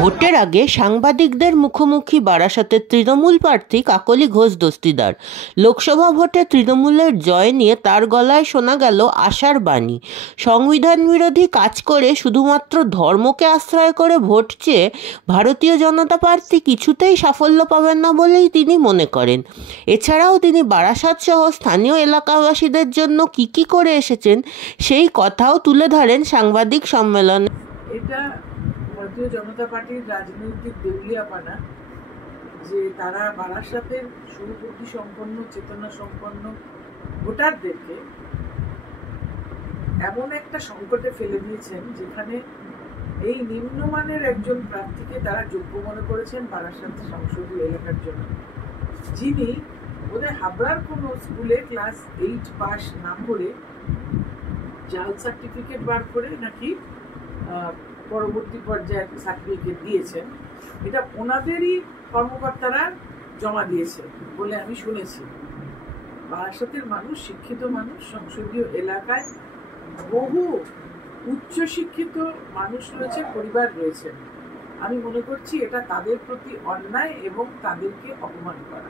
ভোটের আগে সাংবাদিকদের মুখোমুখি বারাসতের তৃণমূল প্রার্থী কাকলি ঘোষ দস্তিদার। লোকসভা ভোটে তৃণমূলের জয় নিয়ে তার গলায় শোনা গেল আশার বাণী। সংবিধান বিরোধী কাজ করে শুধুমাত্র ধর্মকে আশ্রয় করে ভোট চেয়ে ভারতীয় জনতা পার্টি কিছুতেই সাফল্য পাবেন না বলেই তিনি মনে করেন। এছাড়াও তিনি বারাসত সহ স্থানীয় এলাকাবাসীদের জন্য কি করে এসেছেন সেই কথাও তুলে ধরেন সাংবাদিক সম্মেলনে। ভারতীয় জনতা পার্টির রাজনৈতিক দেউলিয়াপানা যে তারা বারাসতের সুবুদ্ধি সম্পন্ন চেতনা সম্পন্ন ভোটারদেরকে এমন একটা সংকটে ফেলে দিয়েছেন যেখানে এই নিম্নমানের একজন প্রার্থীকে তারা যোগ্য মনে করেছেন বারাসত সংসদীয় এলাকার জন্য, যিনি বোধহয় হাবড়ার কোনো স্কুলে ক্লাস 8 পাস না করে জাল সার্টিফিকেট বার করে নাকি পরবর্তী পর্যায়ে সার্টিফিকেট দিয়েছেন। এটা ওনাদেরই কর্মকর্তারা জমা দিয়েছে বলে আমি শুনেছি। বারাসতের মানুষ শিক্ষিত মানুষ, সংসদীয় এলাকায় বহু উচ্চশিক্ষিত মানুষ রয়েছে, পরিবার রয়েছে। আমি মনে করছি এটা তাদের প্রতি অন্যায় এবং তাদেরকে অপমান করা।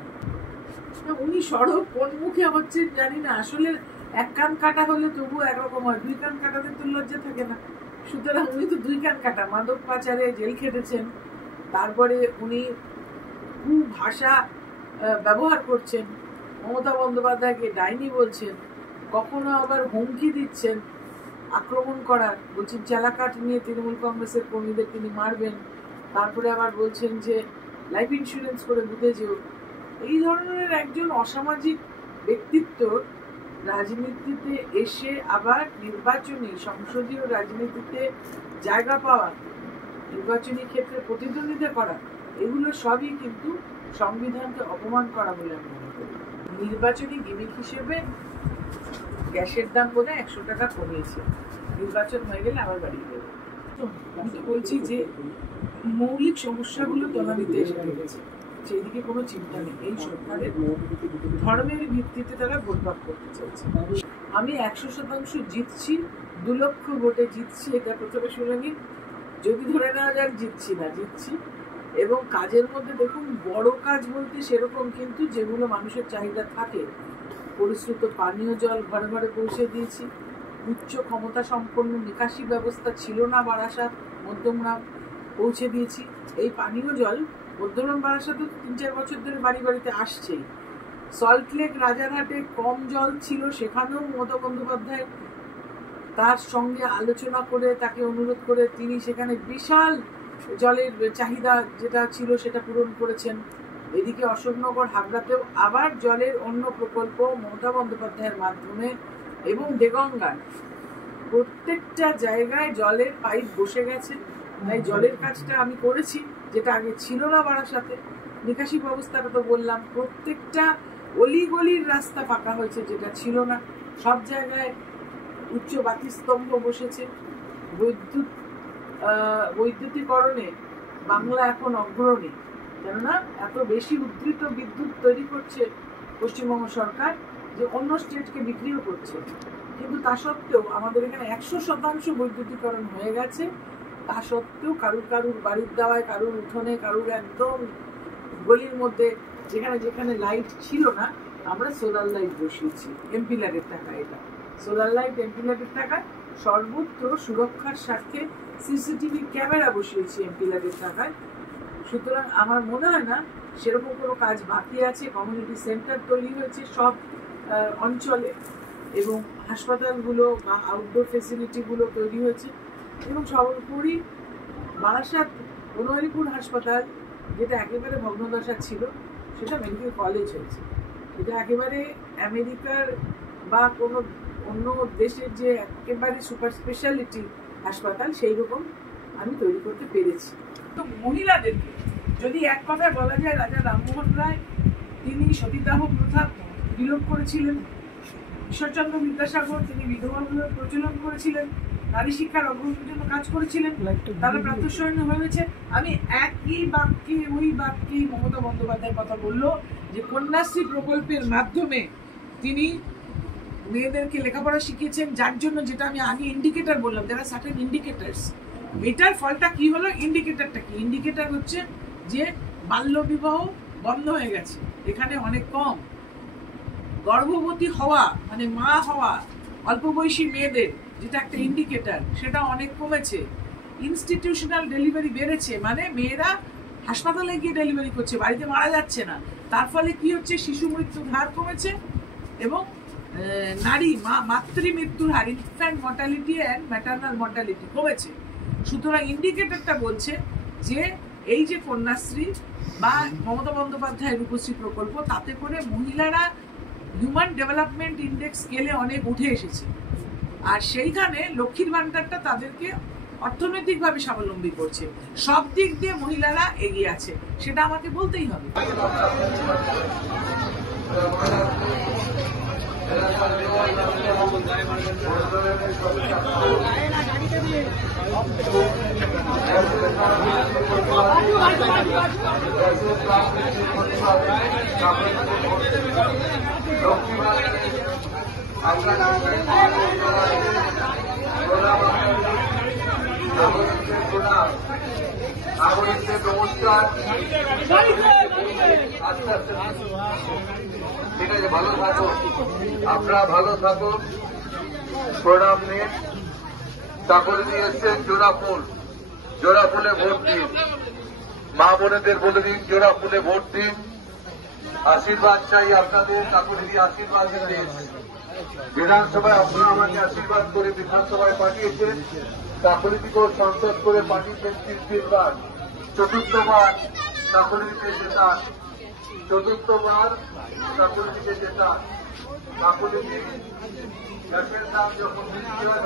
উনি সড়ক কোন মুখে হচ্ছে জানি না, আসলে এক কান কাটা হলে তবু একরকম হয়, দুই কান কাটাতে তো লজ্জা থাকে না। সুতরাং উনি তো দুই কান কাটা, মাদক পাচারে জেল খেটেছেন, তারপরে উনি ভাষা ব্যবহার করছেন, মমতা বন্দ্যোপাধ্যায়কে ডাইনি বলছেন, কখনো আবার হুমকি দিচ্ছেন আক্রমণ করার, বলছেন চালাকাঠ নিয়ে তৃণমূল কংগ্রেসের কর্মীদের তিনি মারবেন, তারপরে আবার বলছেন যে লাইফ ইন্স্যুরেন্স করে বুঝে যেও। এই ধরনের একজন অসামাজিক ব্যক্তিত্ব রাজনীতিতে এসে আবার নির্বাচনী সংসদীয় রাজনীতিতে জায়গা পাওয়া, নির্বাচনী ক্ষেত্রে প্রতিদ্বন্দ্বিতা করা, এগুলো সবই কিন্তু সংবিধানকে অপমান করা বলে আমি মনে করি। নির্বাচনী গিমিক হিসেবে গ্যাসের দাম বোধহয় 100 টাকা কমিয়েছে, নির্বাচন হয়ে গেলে আবার বাড়িয়ে দেবে। আমি তো বলছি যে মৌলিক সমস্যাগুলো তলানিতে এসে গেছে, সেদিকে কোনো চিন্তা নেই। এই সরকারের ধর্মের ভিত্তিতে তারা ভোট ভাগ করতে চাইছে। আমি 100% জিতছি, 2 লক্ষ ভোটে জিতছি, এটা প্রথমে শুনে নিন। যদি ধরে নেওয়া যাক জিতছি না, জিতছি। এবং কাজের মধ্যে দেখুন, বড় কাজ বলতে সেরকম কিন্তু যেগুলো মানুষের চাহিদা থাকে, পরিশ্রুত পানীয় জল ঘরে ঘরে পৌঁছে দিয়েছি। উচ্চ ক্ষমতা সম্পন্ন নিকাশি ব্যবস্থা ছিল না বারাসাত মধ্যমগ্রাম, পৌঁছে দিয়েছি। এই পানীয় জল মধ্যমগ্রাম বারাসাতে 3-4 বছর ধরে বাড়ি বাড়িতে আসছেই। সল্টলেক রাজারহাটে কম জল ছিল, সেখানেও মমতা বন্দ্যোপাধ্যায় তার সঙ্গে আলোচনা করে, তাকে অনুরোধ করে তিনি সেখানে বিশাল জলের চাহিদা যেটা ছিল সেটা পূরণ করেছেন। এদিকে অশোকনগর হাবড়াতেও আবার জলের অন্য প্রকল্প মমতা বন্দ্যোপাধ্যায়ের মাধ্যমে, এবং দেগঙ্গার প্রত্যেকটা জায়গায় জলের পাইপ বসে গেছে। তাই জলের কাজটা আমি করেছি, যেটা আগে ছিল না বারাসাতে। নিকাশি ব্যবস্থাটা তো বললাম, প্রত্যেকটা অলিগলির রাস্তা পাকা হয়েছে, যেটা ছিল না। সব জায়গায় উচ্চ বাতিস্তম্ভ বসেছে। বৈদ্যুতিকরণে বাংলা এখন অগ্রণী, কেননা এত বেশি উদ্ধৃত বিদ্যুৎ তৈরি করছে পশ্চিমবঙ্গ সরকার যে অন্য স্টেটকে বিক্রিও করছে। কিন্তু তা সত্ত্বেও আমাদের এখানে 100% বৈদ্যুতিকরণ হয়ে গেছে। তা সত্ত্বেও কারুর বাড়ির দাওয়ায়, কারুর উঠোনে, কারুর একদম গলির মধ্যে যেখানে যেখানে লাইট ছিল না, আমরা সোলার লাইট বসিয়েছি এমপিলারের টাকা। এটা সোলার লাইট এমপিলারের টাকা। সর্বত্র সুরক্ষার স্বার্থে সিসিটিভি ক্যামেরা বসিয়েছি এমপিলারের টাকায়। সুতরাং আমার মনে হয় না সেরকম কোনো কাজ বাকি আছে। কমিউনিটি সেন্টার তৈরি হয়েছে সব অঞ্চলে, এবং হাসপাতালগুলো বা আউটডোর ফেসিলিটিগুলো তৈরি হয়েছে। এবং সর্বোপরি বারাসাত বনমালীপুর হাসপাতাল, যেটা একেবারে ভগ্নদশা ছিল, সেটা মেডিকেল কলেজ হয়েছে। এটা একেবারে আমেরিকার বা কোনো অন্য দেশের যে একেবারে সুপার স্পেশালিটি হাসপাতাল, সেই রকম আমি তৈরি করতে পেরেছি। তো মহিলাদেরকে যদি এক কথায় বলা যায়, রাজা রামমোহন রায় তিনি সতীদাহ প্রথা বিলোপ করেছিলেন, ঈশ্বরচন্দ্র বিদ্যাসাগর তিনি বিধবা বিবাহ প্রচলন করেছিলেন, নারী শিক্ষার অগ্রগতির জন্য কাজ করেছিলেন, তারা প্রাতঃস্মরণীয় হয়েছে। আমি একই বাক্যেই মমতা বন্দ্যোপাধ্যায়ের কথা বললো যে কন্যাশ্রী প্রকল্পের মাধ্যমে তিনি মেয়েদেরকে লেখাপড়া শিখিয়েছেন, যার জন্য, যেটা আমি আগে ইন্ডিকেটর বললাম, যারা সার্টেন ইন্ডিকেটার্স এটার ফলটা কি হলো? ইন্ডিকেটরটা কি? ইন্ডিকেটর হচ্ছে যে বাল্য বিবাহ বন্ধ হয়ে গেছে, এখানে অনেক কম। গর্ভবতী হওয়া মানে মা হওয়া অল্প বয়সী মেয়েদের, যেটা একটা ইন্ডিকেটর, সেটা অনেক কমেছে। ইনস্টিটিউশনাল ডেলিভারি বেড়েছে, মানে মেয়েরা হাসপাতালে গিয়ে ডেলিভারি করছে, বাড়িতে মারা যাচ্ছে না। তার ফলে কি হচ্ছে? শিশু মৃত্যুর হার কমেছে এবং নারী মাতৃ মৃত্যুর হার, infant mortality and maternal mortality কমেছে। সুতরাং ইন্ডিকেটরটা বলছে যে এই যে কন্যাশ্রী বা মমতা বন্দ্যোপাধ্যায়ের রূপশ্রী প্রকল্প, তাতে করে মহিলারা হিউম্যান ডেভেলপমেন্ট ইন্ডেক্স স্কেলে অনেক উঠে এসেছে। আর সেইখানে লক্ষ্মীর ভান্ডারটা তাদেরকে অর্থনৈতিকভাবে স্বাবলম্বী করছে। সব দিক দিয়ে মহিলারা এগিয়ে আছে, সেটা আমাকে বলতেই হবে। নাগরিকদের নমস্কার। ঠিক আছে, ভালো থাকো, আপনারা ভালো থাকো, প্রণাম নিন। চাকরি দিয়েছেন জোড়া ফুল, জোড়া ফুলে ভোট দিন। মা বোনেদের বলে দিন জোড়া ফুলে ভোট দিন। আশীর্বাদ চাই আপনাদের, চাকরি দিয়ে আশীর্বাদ দিন। বিধানসভায় আপনারা আমাকে আশীর্বাদ করে বিধানসভায় পাঠিয়েছেন, চাকরিটিকেও সংসদ করে পাঠিয়েছেন ৩ বার। চতুর্থবার চাকরিতে জেতান, চতুর্থবার চাকরিতে জেতান। চাকরিটি গ্যাসের দাম যখন বৃদ্ধি হয়